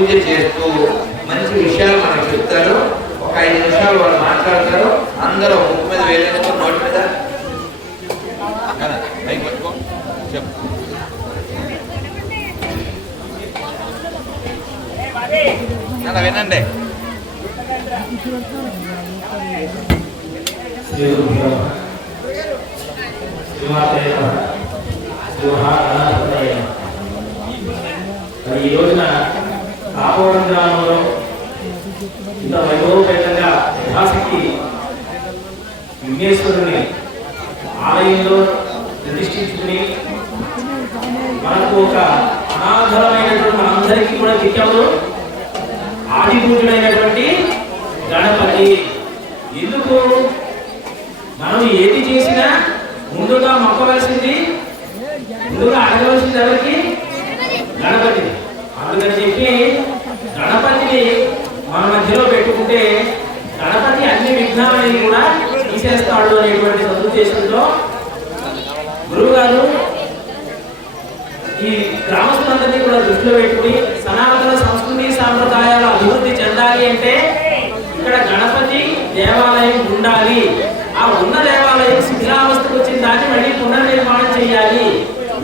పూజ చేస్తూ మంచి విషయాలు మనకు చెప్తారు. ఒక ఐదు నిమిషాలు వాళ్ళు మాట్లాడతారు. అందరూ ముక్కు మీద వేలేసుకొని నోటి మీద. నాన్న వినండి. మరి ఈ రోజున కాపవరం గ్రామంలో ఇంత వైభవపేతంగా యథాశక్తి విఘ్నేశ్వరుని ఆలయంలో ప్రతిష్ఠించుకుని మనకు ఒక అనాథరమైనటువంటి మనందరికీ కూడా దిక్కెవరు ఆదిపూజుడైనటువంటి గణపతి. ఎందుకు? మనం ఏది చేసినా ముందుగా మొక్కవలసింది ముందుగా అడగవలసింది ఎవరికి? గణపతి అందుకని చెప్పి గణపతిని మన మధ్యలో పెట్టుకుంటే గణపతి అన్ని విఘ్నాలని కూడా తీసేస్తాడు అనేటువంటి సదుద్దేశంతో గురువు గారు ఈ గ్రామస్తులందరినీ కూడా దృష్టిలో పెట్టుకుని సనాతన సంస్కృతి సాంప్రదాయాల అభివృద్ధి చెందాలి అంటే ఇక్కడ గణపతి దేవాలయం ఉండాలి ఆ ఉన్న దేవాలయం శిథిలావస్థకు వచ్చిన దాన్ని మళ్ళీ పునర్నిర్మాణం చేయాలి.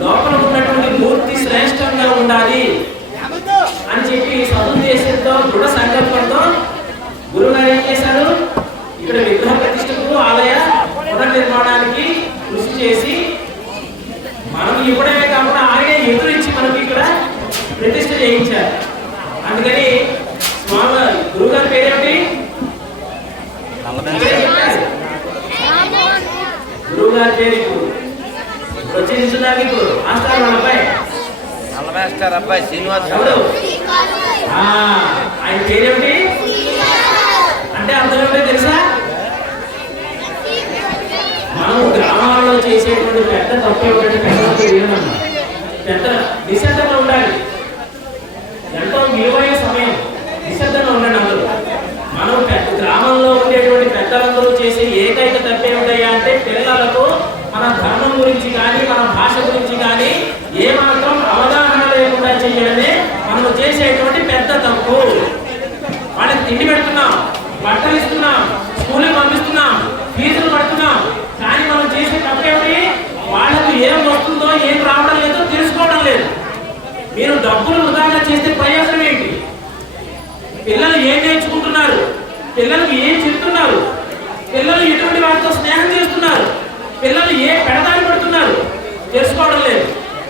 లోపల ఉన్నటువంటి మూర్తి శ్రేష్టంగా ఉండాలి అని చెప్పి సదుద్దేశంతో దృఢ సంకల్పంతో గురుగారు ఏం చేశారు? ఇక్కడ విగ్రహ ప్రతిష్టకు ఆలయ పునర్నిర్మాణానికి కృషి చేసి మనం ఇవ్వడమే కాకుండా ఆయనే ఎదురించి మనకి ఇక్కడ ప్రతిష్ట చేయించారు. అందుకని స్వామి గురుగారి పేరు మీరే చెప్పారు. వచ్చి మాస్టర్ అబ్బాయి మాస్టర్ అబ్బాయి శ్రీనివాస్ ఎవరు ఆ, ఆయన పేరేమిటి? అంటే అర్థం ఏమిటో తెలుసా? మనం గ్రామాలలో చేసేటువంటి పెద్ద తప్పు ఏమిటంటే పెద్ద పెద్ద నిశ్శబ్దంగా ఉండాలి ఎంతో విలువైన సమయం నిశ్శబ్దంగా ఉండండి అందరూ మనం పెద్ద గ్రామంలో ఉండేటువంటి పెద్దలందరూ చేసే ఏకైక తప్పు ఏమిటయ్యా అంటే పిల్లలకు మన ధర్మం గురించి కానీ మన భాష గురించి కానీ ఏమాత్రం అవగాహన లేకుండా చేయడమే మనం చేసేటువంటి పెద్ద తప్పు. వాళ్ళకి తిండి పెడుతున్నాం బట్టలు ఇస్తున్నాం స్కూల్కి పంపిస్తున్నాం ఫీజులు కడుతున్నాం కానీ మనం చేసే తప్పేమిటి వాళ్ళకు ఏం వస్తుందో ఏం రావడం లేదో తెలుసుకోవడం లేదు మీరు డబ్బులు వృధాగా చేస్తే ప్రయోజనం ఏంటి పిల్లలు ఏం నేర్చుకుంటున్నారు పిల్లలకు ఏం చెప్తున్నారు పిల్లలు ఎటువంటి వారితో స్నేహం చేస్తున్నారు పిల్లలు ఏ పెడదారి పడుతున్నారు తెలుసుకోవడం లేదు.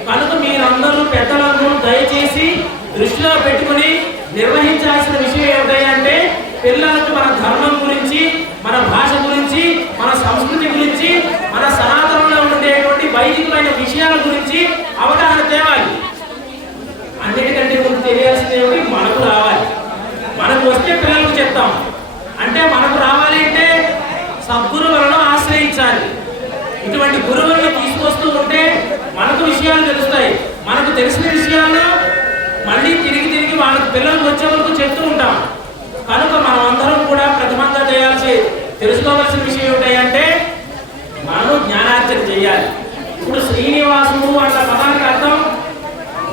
కనుక మీరందరూ పెద్దలందరూ దయచేసి దృష్టిలో పెట్టుకుని నిర్వహించాల్సిన విషయం ఏమిటంటే పిల్లలకు మన ధర్మం గురించి మన భాష గురించి మన సంస్కృతి గురించి మన సనాతనంలో ఉండేటువంటి వైదికమైన విషయాల గురించి అవగాహన తేవాలి. అన్నిటికంటే ముందు తెలియాల్సింది మనకు రావాలి. మనకు వస్తే పిల్లలకు చెప్తాం అంటే మనకు రావాలి అంటే సద్గురువులను ఆశ్రయించాలి అటువంటి గురువులను తీసుకొస్తూ ఉంటే మనకు విషయాలు తెలుస్తాయి. మనకు తెలిసిన విషయాలు మళ్ళీ తిరిగి తిరిగి వాళ్ళకి పిల్లలకు వచ్చే వరకు చెప్తూ ఉంటాం. కనుక మనం అందరం కూడా ప్రథమంగా చేయాల్సి తెలుసుకోవాల్సిన విషయం ఏమిటంటే మనం జ్ఞానార్జన చేయాలి. ఇప్పుడు శ్రీనివాసుడు అన్న పదానికి అర్థం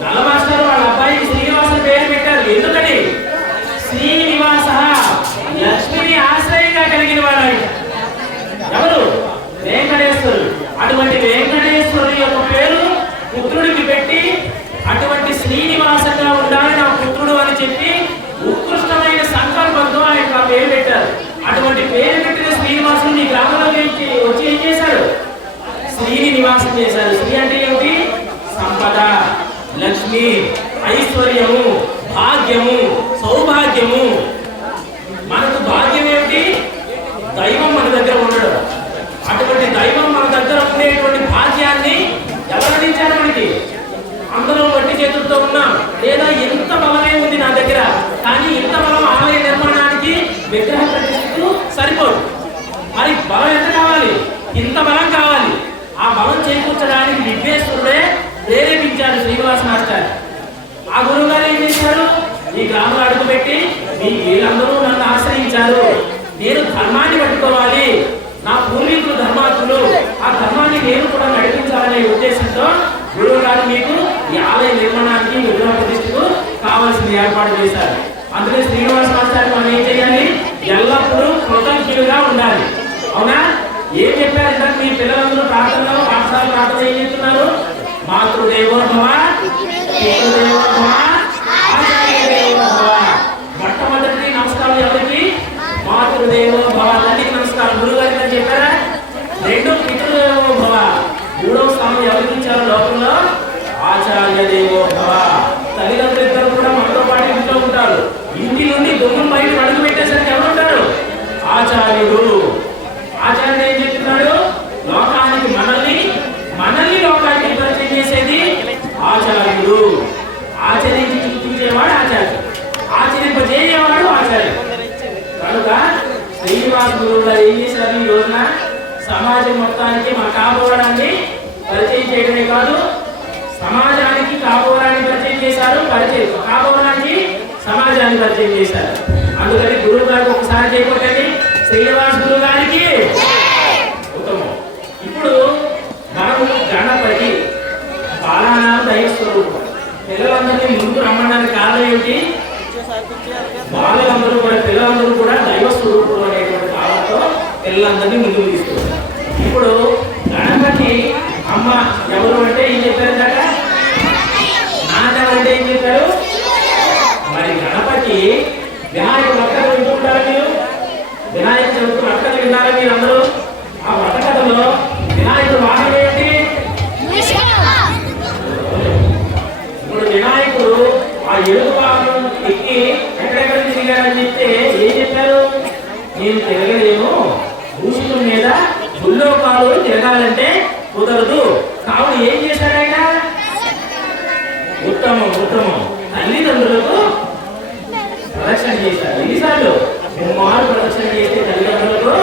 నల్లమాస్టర్ వాళ్ళ అబ్బాయికి శ్రీనివాసుని పేరు పెట్టారు ఎందుకని శ్రీనివాస లక్ష్మిని ఆశ్రయంగా కలిగిన వాడు ఆయన. ఎవరు వెంకటేశ్వరుడు అటువంటి వెంకటేశ్వరుడు యొక్క పేరు పుత్రుడికి పెట్టి అటువంటి శ్రీనివాసంగా ఉండాలి నా పుత్రుడు అని చెప్పి ఉత్కృష్టమైన సంకల్పంతో ఆయన పేరు పెట్టారు. అటువంటి పేరు పెట్టిన శ్రీనివాసుని ఈ గ్రామంలోకి వచ్చి ఏం చేశారు? శ్రీని నివాసం చేశారు. శ్రీ అంటే ఏమిటి? సంపద లక్ష్మి ఐశ్వర్యము భాగ్యము సౌభాగ్యము మనకు భాగ్యం ఏమిటి దైవం మన దగ్గర ఉండడం అటువంటి దైవం మన దగ్గర ఉండేటువంటి భాగ్యాన్ని ఎవరు అందించారు మనకి అందరూ వట్టి చేతులతో ఉన్నాం లేదా ఇంత బలమే ఉంది నా దగ్గర కానీ ఇంత బలం ఆలయ నిర్మాణానికి విగ్రహ ప్రతిష్టకు సరిపోదు మరి బలం ఎంత కావాలి ఇంత బలం కావాలి ఆ బలం చేకూర్చడానికి విఘ్నేశ్వరుడే ప్రేరేపించారు శ్రీనివాస మాస్టర్. ఆ గురువు గారు ఏం చేశారు? ఈ గ్రామంలో అడుగుపెట్టి మీ వీళ్ళందరూ నన్ను ఆశ్రయించారు. నేను ధర్మాన్ని పట్టుకోవాలి. నా పూర్వీకులు ధర్మాత్ములు. ఆ ధర్మాన్ని నేను కూడా నడిపించాలనే ఉద్దేశంతో గురువు గారు మీకు ఈ ఆలయ నిర్మాణానికి విగ్రహ ప్రతిష్టకు కావాల్సిన ఏర్పాటు చేశారు. అందుకే శ్రీనివాస మాస్టర్ మనం ఏం చేయాలి? ఎల్లప్పుడూ కృతజ్ఞులుగా ఉండాలి. అవునా? ఏం చెప్పారు ఇందాక మీ పిల్లలందరూ ప్రార్థనలో పాఠశాల ప్రార్థన ఏం చెప్తున్నారు? మాతృదేవో భవ పితృదేవో భవ ఆచార్య భవ మొట్టమొదటి నమస్కారం ఎవరికి? మాతృదేవో పరిచయం చేశారు. అందుకని గురువు గారికి ఒకసారి చేయకూడదని శ్రీనివాస్ గురువు గారికి. ఉత్తమం. ఇప్పుడు మనము గణపతి బాలానాం దయస్వరూపం పిల్లలందరినీ ముందు రమ్మడానికి కారణం ఏంటి బాలలందరూ కూడా పిల్లలందరూ కూడా దైవ స్వరూపులు అనేటువంటి భావంతో పిల్లలందరినీ ముందుకు తీసుకున్నారు ఇప్పుడు గణపతి అమ్మ ఎవరు అంటే ఏం చెప్పారు దాకా నాన్న అంటే ఏం చెప్పారు మరి గణపతి వినాయకుడు అక్కడ వింటుంటారా మీరు వినాయక చవితి అక్కడ విన్నారా మీరు అందరూ ఆ వ్రతకథలో వినాయకుడు వాహనం ఏంటి ఇప్పుడు వినాయకుడు ఆ ఏడు వాహనం ఎక్కి ఎక్కడెక్కడ తిరిగారని చెప్తే ఏం చెప్పారు నేను తిరగలేను భూషితం మీద భూలోకాలు తిరగాలంటే కుదరదు కావున ఏం చేశాడు ఆయన ఉత్తమం ఉత్తమం. తల్లిదండ్రులకు ప్రదక్షిణ చేశారు. ఎన్నిసార్లు? మూడు ప్రదక్షిణ చేస్తే తల్లిదండ్రులకు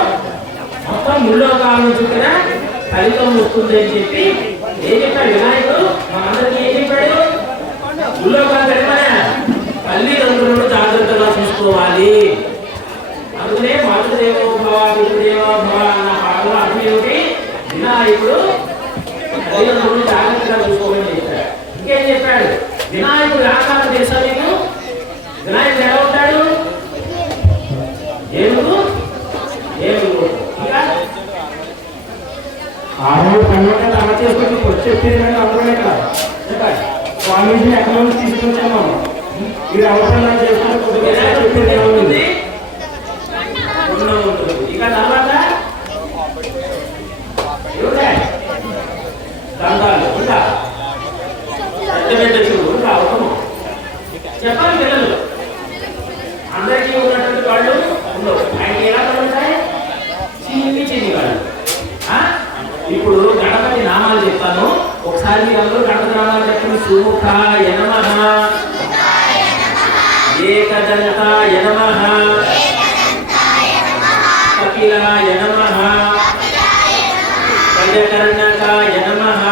మొత్తం ముల్లోకాలను చుట్టిన ఫలితం వస్తుంది అని చెప్పి ఏం చెప్పాడు వినాయకుడు? మనందరికీ ఏం చెప్పాడు? ముల్లోకాలు తల్లిదండ్రులను జాగ్రత్తగా చూసుకోవాలి అందుకనే మాతృదేవో భవ పితృదేవో భవ అన్న పాటలో అర్థం ఏమిటి వినాయకుడు తల్లిదండ్రులను జాగ్రత్తగా చూసుకోమని చెప్పాడు ఇంకేం చెప్పాడు వినాయకుడు ఆకారం తెలుసా మీకు వినాయకుడు ఎలా ఉంటాడు ఏనుగు ఏనుగు ఇంకా ఆరు పన్నెండు తమ చేసుకొని వచ్చి చెప్పింది ఇక్కడ చెప్పండి ఎక్కడ నుంచి తీసుకొచ్చాము? మీరు అవసరం చేసుకుంటే కొద్దిగా చెప్పింది ఏముంది? ఇక తర్వాత? ఉంటా పెద్ద చెవులు ఉంటా అవసరం చెప్పాలి పిల్లలు అందరికీ ఉన్నటువంటి వాళ్ళు ఉండవు ఆయనకి ఎలా కళ్ళు ఉంటాయి చిన్ని చిన్ని వాళ్ళు ఆ? ఇప్పుడు గణపతి నామాలు చెప్తాను ఒకసారి అందరూ గణపతి నామాలు చెప్పండి సుముఖ ఏకదంతాయ నమః. కపిలాయ నమః. గజకర్ణకాయ నమః.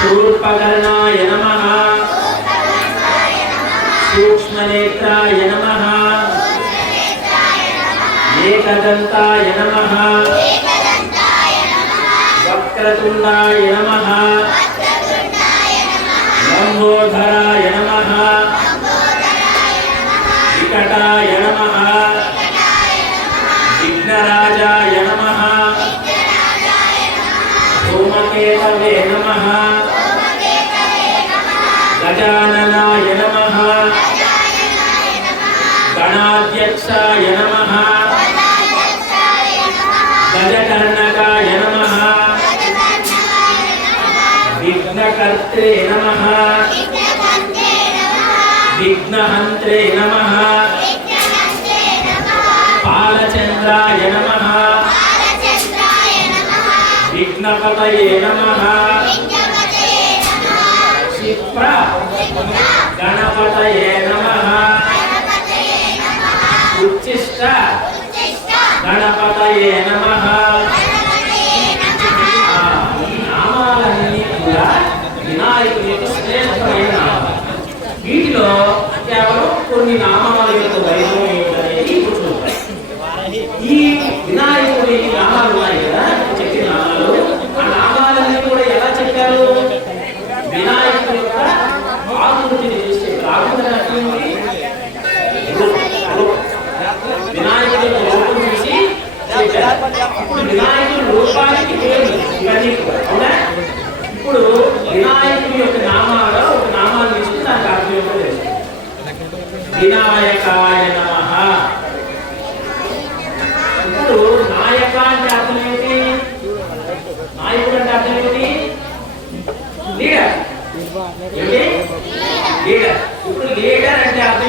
శూర్పకర్ణాయ నమః. సూక్ష్మనేత్రాయ నమ. ఏకదంతాయ నమ. వక్రతుండాయ నమ. లంబోధరాయ నమ. వికటాయ నమ. విఘ్నరాజాయ నమ. ధూమకేతవే నమ. గజాననాయ నమ. గణాధ్యక్షాయ విఘ్నహంత్రే నమ. విఘ్నహంత్రే నమ. పాలచంద్రాయ నమ. విఘ్నపతయే నమ. క్షిప్ర గణపతయే నమ. ఉచ్చిష్ట గణపతయే నమ ఆ, ఈ నామాలన్నీ కూడా వినాయకుని యొక్క శ్రేష్టమైన నామాలు వీటిలో కేవలం కొన్ని నామాల యొక్క వైభవం ఏమిటనేది ఇప్పుడు చూద్దాం. ఈ వినాయకుడి నామాలు ఉన్నాయి కదా చెప్పిన నామాలు ఆ నామాలన్నీ కూడా ఎలా చెప్పారు వినాయకుడి యొక్క ఆకృతిని చూసి ఆకృతి అంటే ఏంటి? వినాయకుడు రూపానికి పేరు ఇవన్నీ కూడా అవునా ఇప్పుడు వినాయకుడి యొక్క నామాలు ఒక నామాలు తీసుకుని దానికి అర్థం ఏంటో తెలుసు వినాయకాయ నమః. ఇప్పుడు నాయక అంటే అర్థం ఏంటి? నాయకుడు అంటే అర్థం ఏంటి? లీడర్. లీడర్. ఇప్పుడు లీడర్ అంటే అర్థం